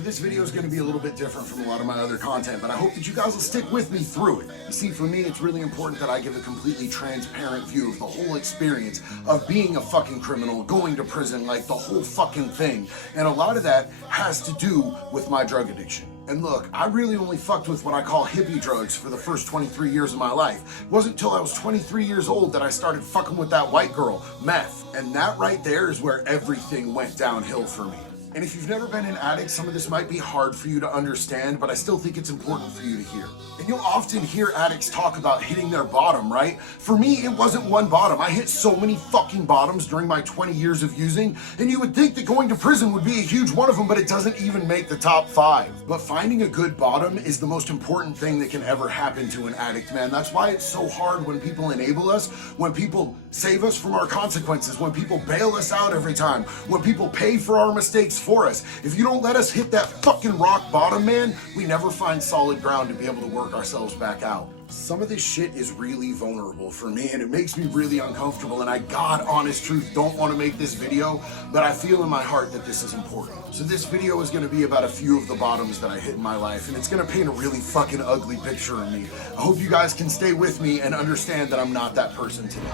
So this video is going to be a little bit different from a lot of my other content, but I hope that you guys will stick with me through it. You see, for me, it's really important that I give a completely transparent view of the whole experience of being a fucking criminal, going to prison, like the whole fucking thing. And a lot of that has to do with my drug addiction. And look, I really only fucked with what I call hippie drugs for the first 23 years of my life. It wasn't until I was 23 years old that I started fucking with that white girl, meth. And that right there is where everything went downhill for me. And if you've never been an addict, some of this might be hard for you to understand, but I still think it's important for you to hear. And you'll often hear addicts talk about hitting their bottom, right? For me, it wasn't one bottom. I hit so many fucking bottoms during my 20 years of using, and you would think that going to prison would be a huge one of them, but it doesn't even make the top 5. But finding a good bottom is the most important thing that can ever happen to an addict, man. That's why it's so hard when people enable us, when people save us from our consequences, when people bail us out every time, when people pay for our mistakes for us. If you don't let us hit that fucking rock bottom, man, we never find solid ground to be able to work ourselves back out. Some of this shit is really vulnerable for me, and it makes me really uncomfortable, and I, God honest truth, don't want to make this video, but I feel in my heart that this is important. So this video is going to be about a few of the bottoms that I hit in my life, and it's going to paint a really fucking ugly picture of me. I hope you guys can stay with me and understand that I'm not that person today.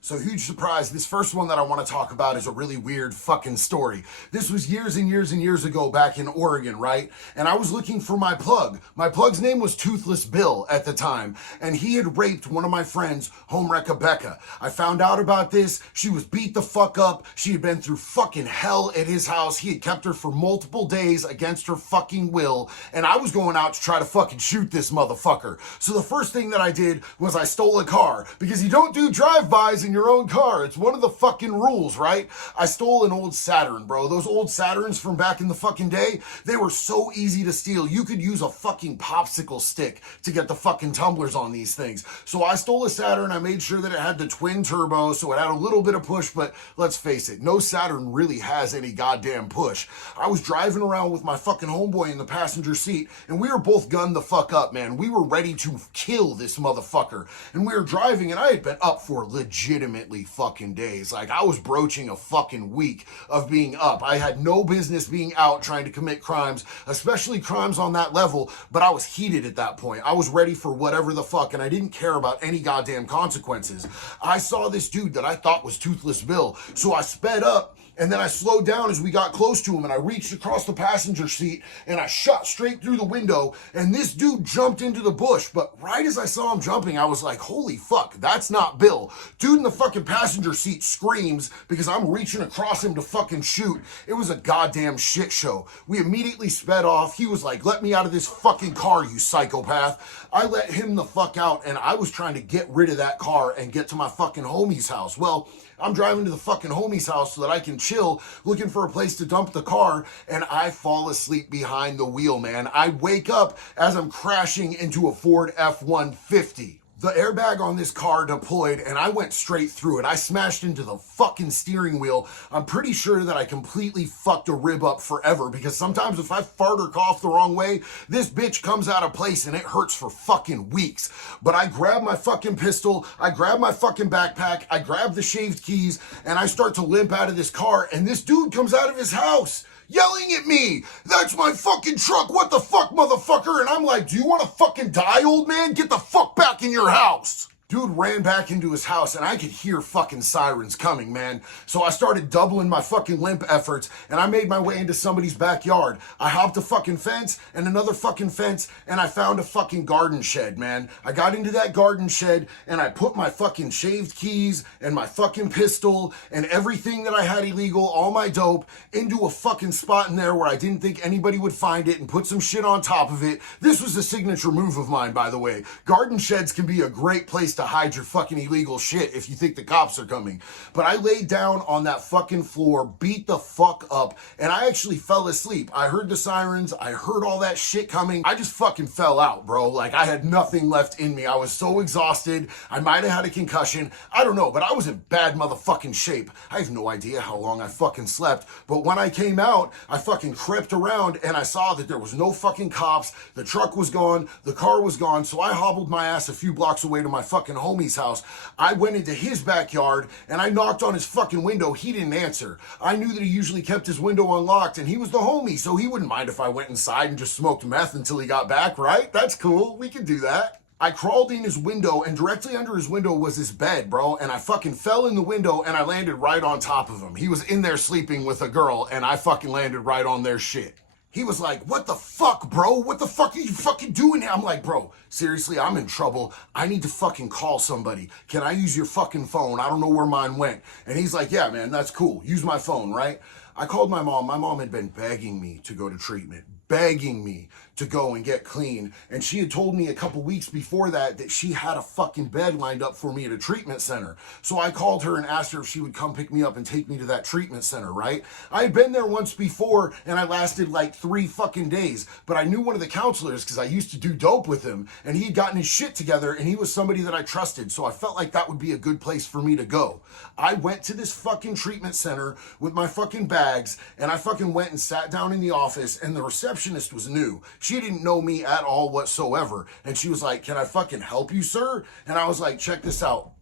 So huge surprise, this first one that I want to talk about is a really weird fucking story. This was years and years and years ago back in Oregon, right? And I was looking for my plug. My plug's name was Toothless Bill at the time, and he had raped one of my friends, Homewrecker Becca. I found out about this. She was beat the fuck up. She had been through fucking hell at his house. He had kept her for multiple days against her fucking will, and I was going out to try to fucking shoot this motherfucker. So the first thing that I did was I stole a car, because you don't do drive-bys in your own car. It's one of the fucking rules, right? I stole an old Saturn, bro. Those old Saturns from back in the fucking day, they were so easy to steal. You could use a fucking popsicle stick to get the fucking tumblers on these things. So I stole a Saturn. I made sure that it had the twin turbo, so it had a little bit of push, but let's face it, no Saturn really has any goddamn push. I was driving around with my fucking homeboy in the passenger seat, and we were both gunned the fuck up, man. We were ready to kill this motherfucker. And we were driving, and I had been up for legitimately fucking days. Like, I was broaching a fucking week of being up. I had no business being out trying to commit crimes, especially crimes on that level, but I was heated at that point. I was ready for whatever the fuck, and I didn't care about any goddamn consequences. I saw this dude that I thought was Toothless Bill, so I sped up, and then I slowed down as we got close to him, and I reached across the passenger seat, and I shot straight through the window, and this dude jumped into the bush. But right as I saw him jumping, I was like, holy fuck, that's not Bill. Dude in the fucking passenger seat screams because I'm reaching across him to fucking shoot. It was a goddamn shit show. We immediately sped off. He was like, let me out of this fucking car, you psychopath. I let him the fuck out, and I was trying to get rid of that car and get to my fucking homie's house. Well, I'm driving to the fucking homie's house so that I can chill, looking for a place to dump the car, and I fall asleep behind the wheel, man. I wake up as I'm crashing into a Ford F-150. The airbag on this car deployed, and I went straight through it. I smashed into the fucking steering wheel. I'm pretty sure that I completely fucked a rib up forever, because sometimes if I fart or cough the wrong way, this bitch comes out of place and it hurts for fucking weeks. But I grab my fucking pistol, I grab my fucking backpack, I grab the shaved keys, and I start to limp out of this car, and this dude comes out of his house yelling at me, that's my fucking truck, what the fuck, motherfucker? And I'm like, do you want to fucking die, old man? Get the fuck back in your house. Dude ran back into his house, and I could hear fucking sirens coming, man. So I started doubling my fucking limp efforts, and I made my way into somebody's backyard. I hopped a fucking fence and another fucking fence, and I found a fucking garden shed, man. I got into that garden shed, and I put my fucking shaved keys and my fucking pistol and everything that I had illegal, all my dope, into a fucking spot in there where I didn't think anybody would find it, and put some shit on top of it. This was a signature move of mine, by the way. Garden sheds can be a great place to hide your fucking illegal shit if you think the cops are coming. But I laid down on that fucking floor, beat the fuck up, and I actually fell asleep. I heard the sirens, I heard all that shit coming. I just fucking fell out, bro. Like, I had nothing left in me. I was so exhausted. I might have had a concussion. I don't know, but I was in bad motherfucking shape. I have no idea how long I fucking slept, but when I came out, I fucking crept around, and I saw that there was no fucking cops. The truck was gone, the car was gone, so I hobbled my ass a few blocks away to my fucking fucking homie's house. I went into his backyard and I knocked on his fucking window. He didn't answer. I knew that he usually kept his window unlocked, and he was the homie, so he wouldn't mind if I went inside and just smoked meth until he got back, right? That's cool. We can do that. I crawled in his window, and directly under his window was his bed, bro, and I fucking fell in the window and I landed right on top of him. He was in there sleeping with a girl, and I fucking landed right on their shit. He was like, what the fuck, bro? What the fuck are you fucking doing here? I'm like, bro, seriously, I'm in trouble. I need to fucking call somebody. Can I use your fucking phone? I don't know where mine went. And he's like, yeah, man, that's cool. Use my phone, right? I called my mom. My mom had been begging me to go to treatment, begging me to go and get clean. And she had told me a couple weeks before that she had a fucking bed lined up for me at a treatment center. So I called her and asked her if she would come pick me up and take me to that treatment center, right? I had been there once before and I lasted like 3 fucking days, but I knew one of the counselors because I used to do dope with him, and he had gotten his shit together, and he was somebody that I trusted. So I felt like that would be a good place for me to go. I went to this fucking treatment center with my fucking bags, and I fucking went and sat down in the office, and the receptionist was new. She didn't know me at all whatsoever. And she was like, can I fucking help you, sir? And I was like, check this out.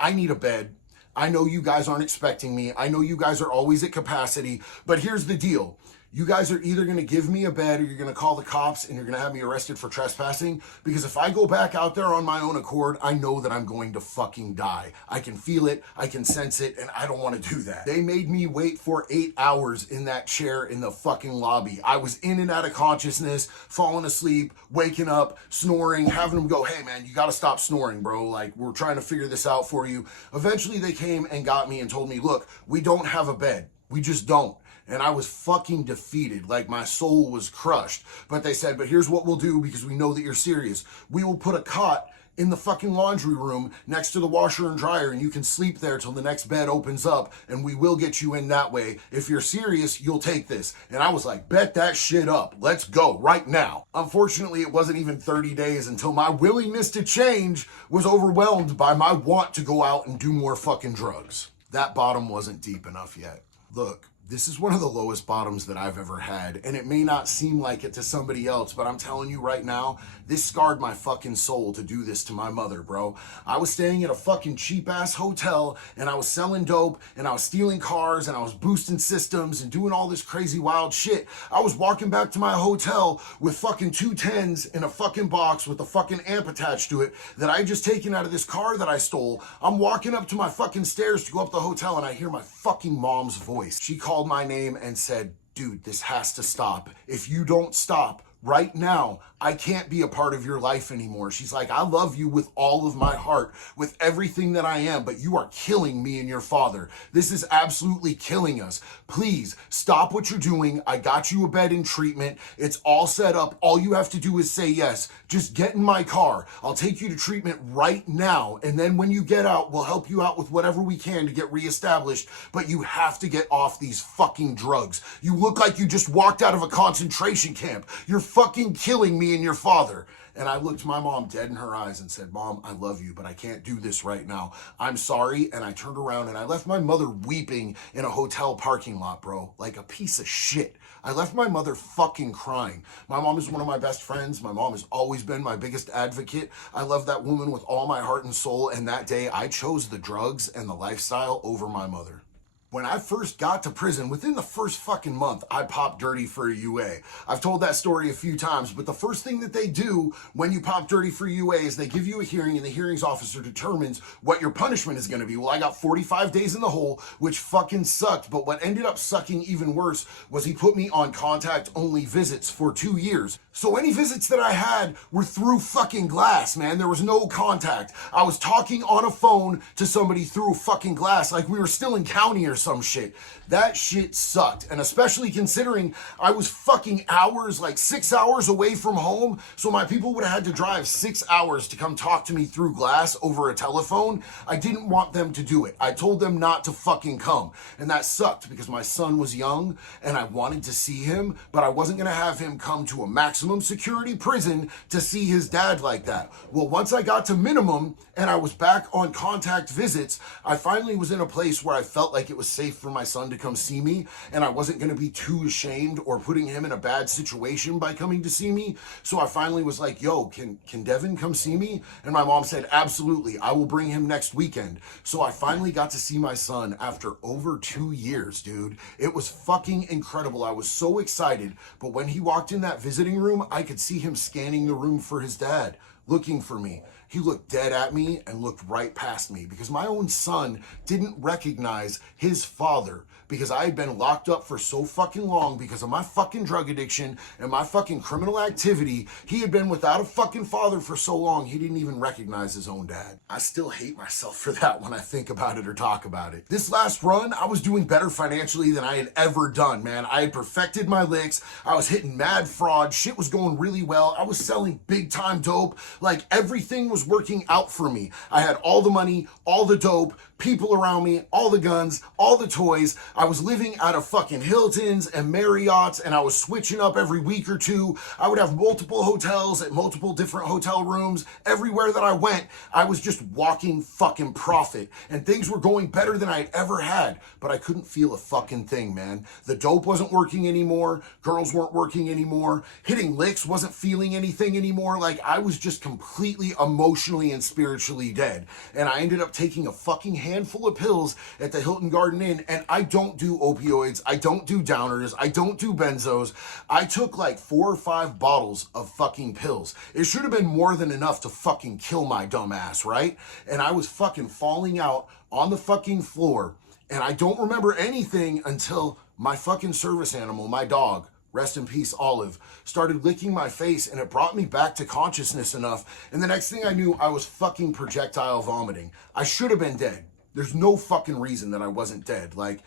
I need a bed. I know you guys aren't expecting me. I know you guys are always at capacity, but here's the deal. You guys are either going to give me a bed or you're going to call the cops and you're going to have me arrested for trespassing, because if I go back out there on my own accord, I know that I'm going to fucking die. I can feel it, I can sense it, and I don't want to do that. They made me wait for 8 hours in that chair in the fucking lobby. I was in and out of consciousness, falling asleep, waking up, snoring, having them go, hey man, you got to stop snoring, bro. Like, we're trying to figure this out for you. Eventually they came and got me and told me, look, we don't have a bed. We just don't. And I was fucking defeated, like my soul was crushed. But they said, but here's what we'll do, because we know that you're serious. We will put a cot in the fucking laundry room next to the washer and dryer, and you can sleep there till the next bed opens up, and we will get you in that way. If you're serious, you'll take this. And I was like, bet that shit up. Let's go right now. Unfortunately, it wasn't even 30 days until my willingness to change was overwhelmed by my want to go out and do more fucking drugs. That bottom wasn't deep enough yet. Look, this is one of the lowest bottoms that I've ever had, and it may not seem like it to somebody else, but I'm telling you right now, this scarred my fucking soul to do this to my mother, bro. I was staying at a fucking cheap-ass hotel, and I was selling dope, and I was stealing cars, and I was boosting systems, and doing all this crazy wild shit. I was walking back to my hotel with fucking 2 10s in a fucking box with a fucking amp attached to it that I had just taken out of this car that I stole. I'm walking up to my fucking stairs to go up the hotel, and I hear my fucking mom's voice. She called my name and said, dude, this has to stop. If you don't stop right now, I can't be a part of your life anymore. She's like, I love you with all of my heart, with everything that I am, but you are killing me and your father. This is absolutely killing us. Please stop what you're doing. I got you a bed in treatment. It's all set up. All you have to do is say yes. Just get in my car. I'll take you to treatment right now. And then when you get out, we'll help you out with whatever we can to get reestablished. But you have to get off these fucking drugs. You look like you just walked out of a concentration camp. You're fucking killing me and your father. And I looked my mom dead in her eyes and said, Mom, I love you, but I can't do this right now. I'm sorry. And I turned around and I left my mother weeping in a hotel parking lot, bro, like a piece of shit. I left my mother fucking crying. My mom is one of my best friends. My mom has always been my biggest advocate. I love that woman with all my heart and soul. And that day I chose the drugs and the lifestyle over my mother. When I first got to prison, within the first fucking month, I popped dirty for a UA. I've told that story a few times, but the first thing that they do when you pop dirty for UA is they give you a hearing, and the hearings officer determines what your punishment is gonna be. Well, I got 45 days in the hole, which fucking sucked, but what ended up sucking even worse was he put me on contact-only visits for 2 years. So any visits that I had were through fucking glass, man. There was no contact. I was talking on a phone to somebody through fucking glass like we were still in county or some shit. That shit sucked. And especially considering I was fucking hours, like 6 hours away from home. So my people would have had to drive 6 hours to come talk to me through glass over a telephone. I didn't want them to do it. I told them not to fucking come. And that sucked because my son was young and I wanted to see him, but I wasn't going to have him come to a maximum security prison to see his dad like that. Well, once I got to minimum and I was back on contact visits, I finally was in a place where I felt like it was safe for my son to come see me, and I wasn't going to be too ashamed or putting him in a bad situation by coming to see me. So I finally was like, yo, can Devin come see me? And my mom said, absolutely, I will bring him next weekend. So I finally got to see my son after over 2 years, dude. It was fucking incredible. I was so excited. But when he walked in that visiting room, I could see him scanning the room for his dad, looking for me. He looked dead at me and looked right past me because my own son didn't recognize his father because I had been locked up for so fucking long because of my fucking drug addiction and my fucking criminal activity. He had been without a fucking father for so long, he didn't even recognize his own dad. I still hate myself for that when I think about it or talk about it. This last run, I was doing better financially than I had ever done, man. I had perfected my licks. I was hitting mad fraud. Shit was going really well. I was selling big time dope. Like everything was working out for me. I had all the money, all the dope, people around me, all the guns, all the toys. I was living out of fucking Hiltons and Marriott's, and I was switching up every week or two. I would have multiple hotels at multiple different hotel rooms. Everywhere that I went, I was just walking fucking profit, and things were going better than I'd ever had, but I couldn't feel a fucking thing, man. The dope wasn't working anymore. Girls weren't working anymore. Hitting licks wasn't feeling anything anymore. Like I was just completely emotionally and spiritually dead, and I ended up taking a fucking handful of pills at the Hilton Garden Inn, and I don't do opioids, I don't do downers, I don't do benzos. I took like 4 or 5 bottles of fucking pills. It should have been more than enough to fucking kill my dumb ass, right? And I was fucking falling out on the fucking floor, and I don't remember anything until my fucking service animal, my dog, rest in peace, Olive, started licking my face, and it brought me back to consciousness enough. And the next thing I knew, I was fucking projectile vomiting. I should have been dead. There's no fucking reason that I wasn't dead. Like,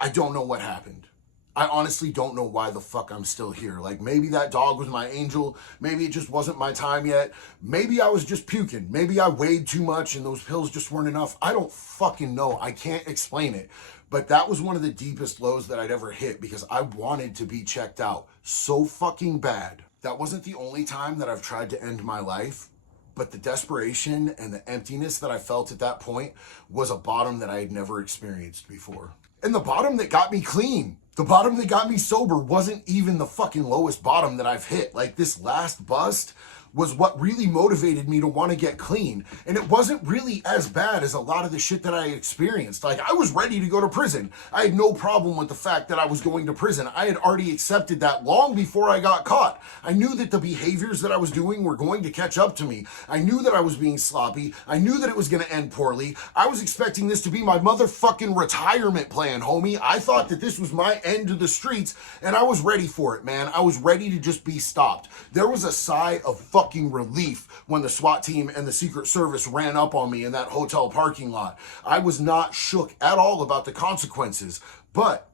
I don't know what happened. I honestly don't know why the fuck I'm still here. Like, maybe that dog was my angel. Maybe it just wasn't my time yet. Maybe I was just puking. Maybe I weighed too much and those pills just weren't enough. I don't fucking know. I can't explain it. But that was one of the deepest lows that I'd ever hit because I wanted to be checked out so fucking bad. That wasn't the only time that I've tried to end my life, but the desperation and the emptiness that I felt at that point was a bottom that I had never experienced before. And the bottom that got me clean, the bottom that got me sober wasn't even the fucking lowest bottom that I've hit. Like this last bust was what really motivated me to want to get clean. And it wasn't really as bad as a lot of the shit that I experienced. Like I was ready to go to prison. I had no problem with the fact that I was going to prison. I had already accepted that long before I got caught. I knew that the behaviors that I was doing were going to catch up to me. I knew that I was being sloppy. I knew that it was going to end poorly. I was expecting this to be my motherfucking retirement plan, homie. I thought that this was my end of the streets, and I was ready for it, man. I was ready to just be stopped. There was a sigh of fucking relief when the SWAT team and the Secret Service ran up on me in that hotel parking lot. I was not shook at all about the consequences, but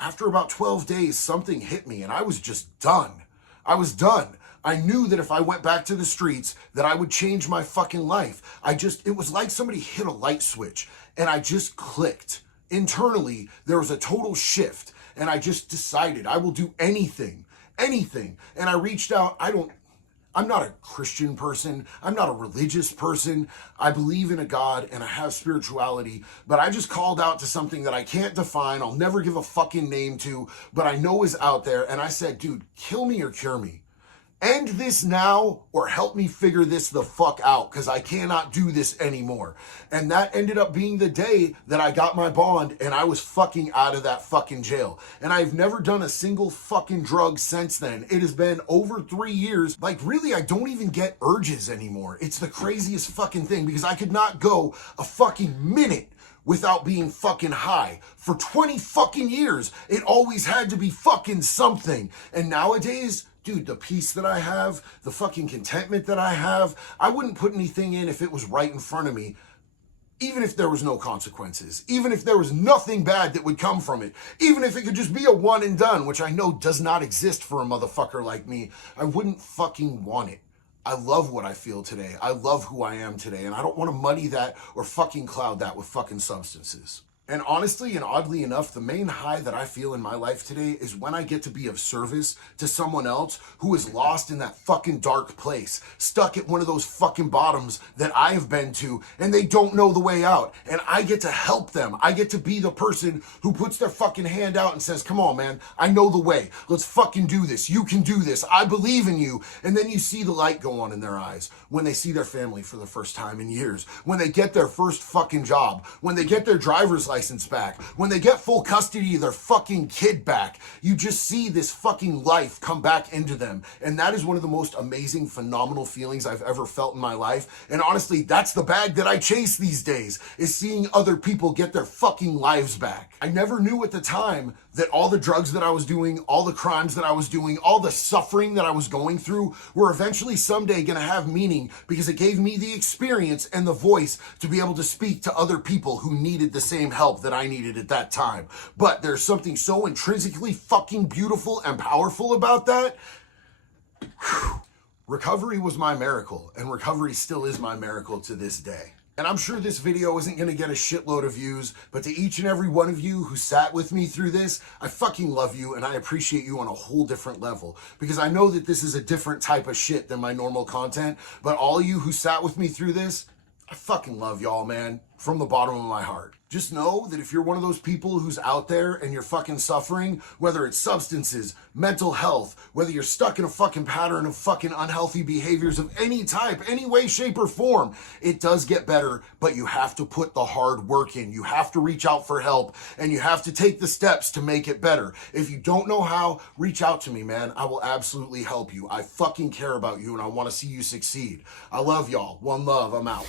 after about 12 days, something hit me and I was just done. I was done. I knew that if I went back to the streets that I would change my fucking life. It was like somebody hit a light switch and I just clicked. Internally, there was a total shift and I just decided I will do anything. And I reached out. I'm not a Christian person. I'm not a religious person. I believe in a God and I have spirituality, but I just called out to something that I can't define. I'll never give a fucking name to, but I know is out there. And I said, dude, kill me or cure me. End this now or help me figure this the fuck out because I cannot do this anymore. And that ended up being the day that I got my bond and I was fucking out of that fucking jail. And I've never done a single fucking drug since then. It has been over 3 years. Like really, I don't even get urges anymore. It's the craziest fucking thing because I could not go a fucking minute without being fucking high. For 20 fucking years, it always had to be fucking something. And nowadays, dude, the peace that I have, the fucking contentment that I have, I wouldn't put anything in if it was right in front of me, even if there was no consequences, even if there was nothing bad that would come from it, even if it could just be a one and done, which I know does not exist for a motherfucker like me, I wouldn't fucking want it. I love what I feel today. I love who I am today, and I don't want to muddy that or fucking cloud that with fucking substances. And honestly and oddly enough, the main high that I feel in my life today is when I get to be of service to someone else who is lost in that fucking dark place, stuck at one of those fucking bottoms that I have been to, and they don't know the way out. And I get to help them. I get to be the person who puts their fucking hand out and says, come on, man, I know the way. Let's fucking do this. You can do this. I believe in you. And then you see the light go on in their eyes when they see their family for the first time in years, when they get their first fucking job, when they get their driver's license back, when they get full custody of their fucking kid back. You just see this fucking life come back into them. And that is one of the most amazing, phenomenal feelings I've ever felt in my life. And honestly, that's the bag that I chase these days, is seeing other people get their fucking lives back. I never knew at the time that all the drugs that I was doing, all the crimes that I was doing, all the suffering that I was going through were eventually someday gonna have meaning, because it gave me the experience and the voice to be able to speak to other people who needed the same help that I needed at that time. But there's something so intrinsically fucking beautiful and powerful about that. Whew. Recovery was my miracle, and recovery still is my miracle to this day. And I'm sure this video isn't gonna get a shitload of views, but to each and every one of you who sat with me through this, I fucking love you, and I appreciate you on a whole different level. Because I know that this is a different type of shit than my normal content, but all of you who sat with me through this, I fucking love y'all, man, from the bottom of my heart. Just know that if you're one of those people who's out there and you're fucking suffering, whether it's substances, mental health, whether you're stuck in a fucking pattern of fucking unhealthy behaviors of any type, any way, shape, or form, it does get better, but you have to put the hard work in. You have to reach out for help, and you have to take the steps to make it better. If you don't know how, reach out to me, man. I will absolutely help you. I fucking care about you, and I want to see you succeed. I love y'all. One love. I'm out.